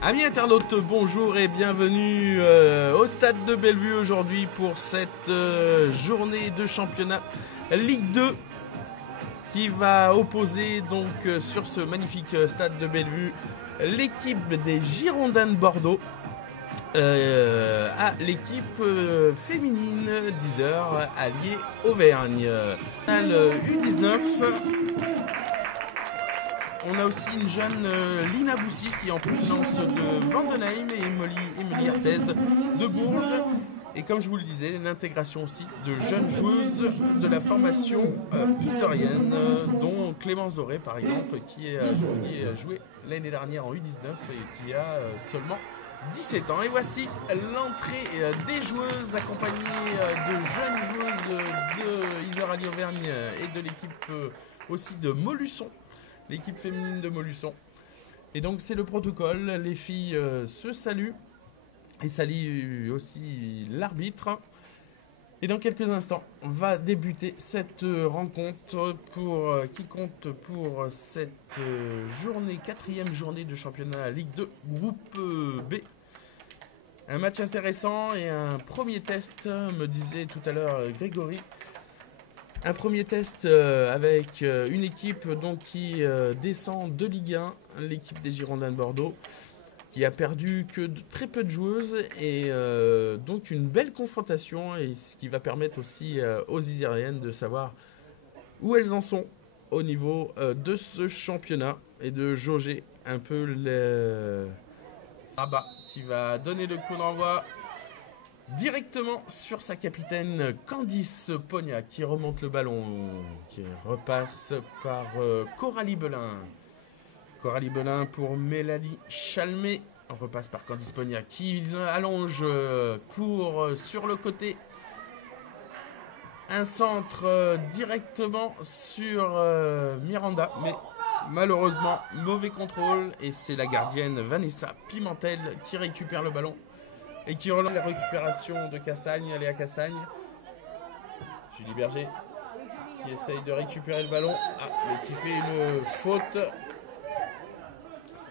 Amis internautes, bonjour et bienvenue au stade de Bellevue aujourd'hui pour cette journée de championnat Ligue 2 qui va opposer donc sur ce magnifique stade de Bellevue l'équipe des Girondins de Bordeaux à l'équipe féminine d'Yzeure Allier Auvergne. U19. On a aussi une jeune Lina Boussy qui est en provenance de Vendenheim et Émilie Arthez de Bourges. Et comme je vous le disais, l'intégration aussi de jeunes joueuses de la formation yzeurienne, dont Clémence Doré par exemple, qui a joué l'année dernière en U19 et qui a seulement 17 ans. Et voici l'entrée des joueuses accompagnées de jeunes joueuses de Yzeure Allier Auvergne et de l'équipe aussi de Montluçon. L'équipe féminine de Montluçon. Et donc c'est le protocole, les filles se saluent et saluent aussi l'arbitre. Et dans quelques instants, on va débuter cette rencontre qui compte pour cette journée, 4e journée de championnat Ligue 2, groupe B. Un match intéressant et un premier test, me disait tout à l'heure Grégory. Un premier test avec une équipe donc, qui descend de Ligue 1, l'équipe des Girondins de Bordeaux, qui a perdu que très peu de joueuses et donc une belle confrontation, et ce qui va permettre aussi aux Yzeuriennes de savoir où elles en sont au niveau de ce championnat et de jauger un peu le Rabat qui va donner le coup d'envoi directement sur sa capitaine Candice Pognac qui remonte le ballon, qui repasse par Coralie Belin. Coralie Belin pour Mélanie Chalmé. On repasse par Candice Pognac qui allonge pour sur le côté. Un centre directement sur Miranda, mais malheureusement mauvais contrôle et c'est la gardienne Vanessa Pimentel qui récupère le ballon. Et qui relance la récupération de Cassagne, Léa Cassagne. Julie Berger qui essaye de récupérer le ballon. Ah, mais qui fait une faute.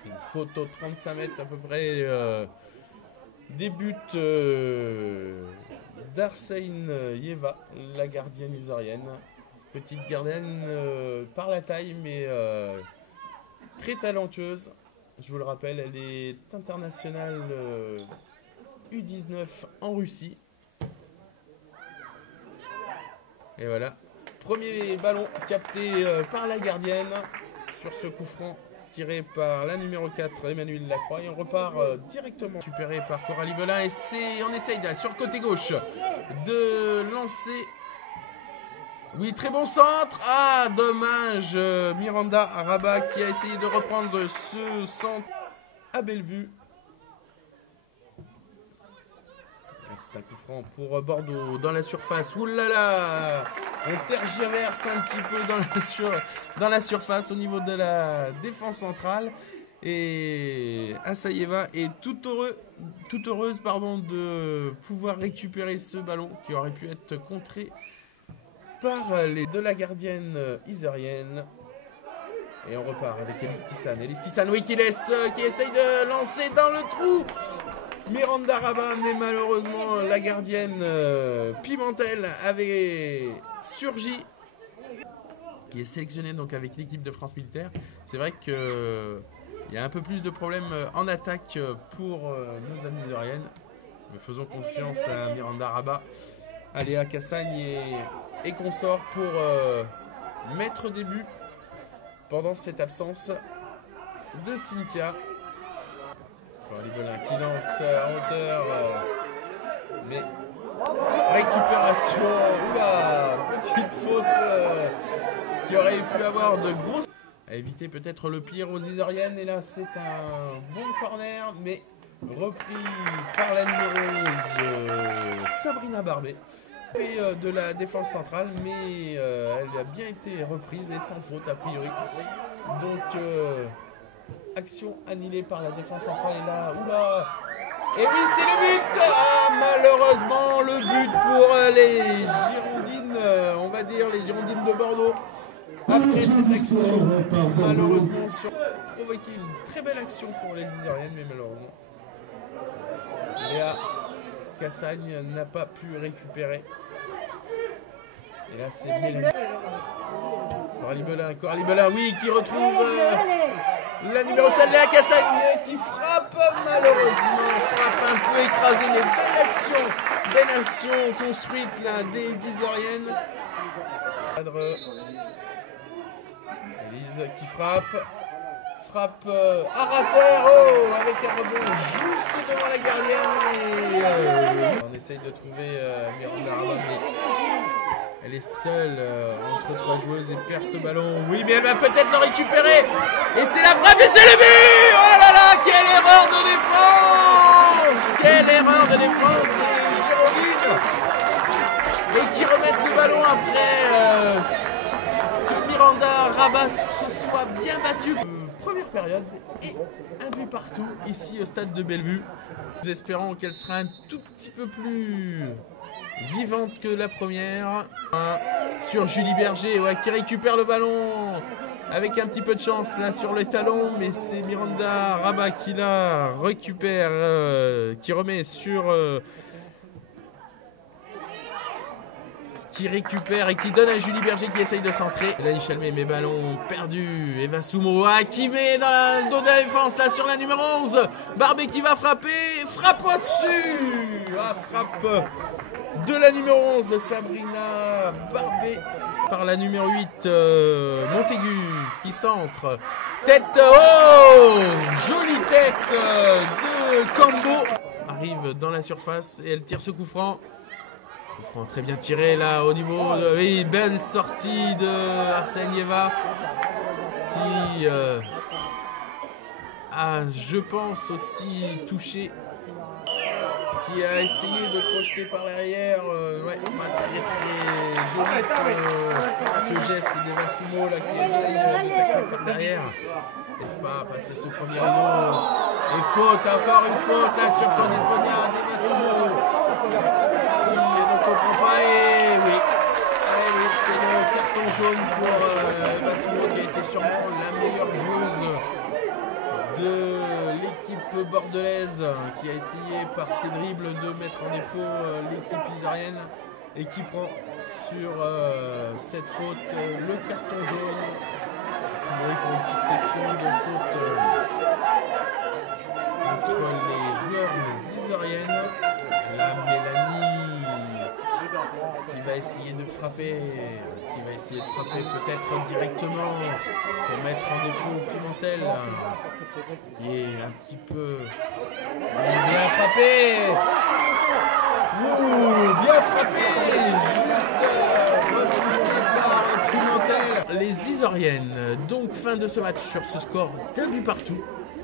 Une faute aux 35 mètres à peu près. Des buts d'Arsène Yeva, la gardienne yzeurienne. Petite gardienne par la taille, mais très talentueuse. Je vous le rappelle, elle est internationale U19 en Russie. Et voilà. Premier ballon capté par la gardienne sur ce coup franc tiré par la numéro 4 Emmanuel Lacroix. Et on repart directement récupéré par Coralie Belin. Et on essaye là, sur le côté gauche de lancer. Oui, très bon centre. Ah, dommage. Miranda Rabat qui a essayé de reprendre ce centre à Bellevue. C'est un coup franc pour Bordeaux dans la surface. Ouh là là, on tergiverse un petit peu dans la surface au niveau de la défense centrale. Et Assayeva est toute heureuse de pouvoir récupérer ce ballon qui aurait pu être contré par les de la gardienne yzeurienne. Et on repart avec Elise Kissan. Elise Kissan, oui, qui essaye de lancer dans le trou. Miranda Rabat, mais malheureusement la gardienne Pimentel avait surgi, qui est sélectionnée donc avec l'équipe de France Militaire. C'est vrai qu'il y a un peu plus de problèmes en attaque pour nos amis yzeuriennes. Mais faisons confiance à Miranda Rabat, à Léa Cassagne et consorts pour mettre des buts pendant cette absence de Cynthia. Coralie Belin qui lance en hauteur, mais récupération, oula, petite faute qui aurait pu avoir de grosses... À éviter peut-être le pire aux yzeuriennes, et là c'est un bon corner, mais repris par la numéro 11, Sabrina Barbet, et de la défense centrale, mais elle a bien été reprise et sans faute a priori. Donc... action annulée par la défense centrale et là, oula. Et oui, c'est le but. Ah, malheureusement, le but pour les Girondines, on va dire les Girondines de Bordeaux, après cette action, malheureusement, provoqué une très belle action pour les Isériennes, mais malheureusement, Léa Cassagne n'a pas pu récupérer. Et là, c'est Mélanie. Coralie Belin, oui, qui retrouve la numéro 7, Léa Cassagne, qui frappe, malheureusement, frappe un peu écrasée, mais belle action construite là, des Isériennes. Elise qui frappe à rater, avec un rebond juste devant la gardienne. On essaye de trouver Miranda Rabat, mais elle est seule entre trois joueuses et perd ce ballon. Oui, mais elle va peut-être le récupérer. Et c'est la frappe et c'est le but. Oh là là, quelle erreur de défense! Quelle erreur de défense des Girondines! Et qui remettent le ballon après que Miranda Rabat se soit bien battue. Première période et un but partout ici au stade de Bellevue. Nous espérons qu'elle sera un tout petit peu plus vivante que la première. Sur Julie Berger, ouais, qui récupère le ballon avec un petit peu de chance là sur le talon, mais c'est Miranda Rabat qui la récupère, qui remet sur... qui récupère et qui donne à Julie Berger qui essaye de centrer. Mélanie Chalmé, mes ballons perdus. Eva Soumo qui met dans le dos de la défense là sur la numéro 11. Barbet qui va frapper. Frappe au-dessus. Frappe de la numéro 11, Sabrina Barbet. Par la numéro 8, Montaigu qui centre. Tête, jolie tête de Cambo. Arrive dans la surface et elle tire ce coup franc. Très bien tiré là au niveau de... Oui, belle sortie de Arsenieva qui a, je pense, aussi touché, qui a essayé de projeter par l'arrière. Ouais, pas très joli ce geste d'Eva Soumo là, qui essaye de tacler par derrière. Il n'arrive pas à passer ce premier rideau. Et faute, encore une faute là sur Cordisponia d'Eva Soumo. Et oui, c'est le carton jaune pour Eva Soumo qui a été sûrement la meilleure joueuse de l'équipe bordelaise, qui a essayé par ses dribbles de mettre en défaut l'équipe isérienne et qui prend sur cette faute le carton jaune qui brille pour une succession de fautes entre les joueurs isériennes. Et là, Mélanie qui va essayer de frapper, peut-être directement pour mettre en défaut Pimentel, qui est un petit peu bien frappé. Bien frappé, juste repoussé par Pimentel. Les Isoriennes, donc fin de ce match sur ce score d'un but partout.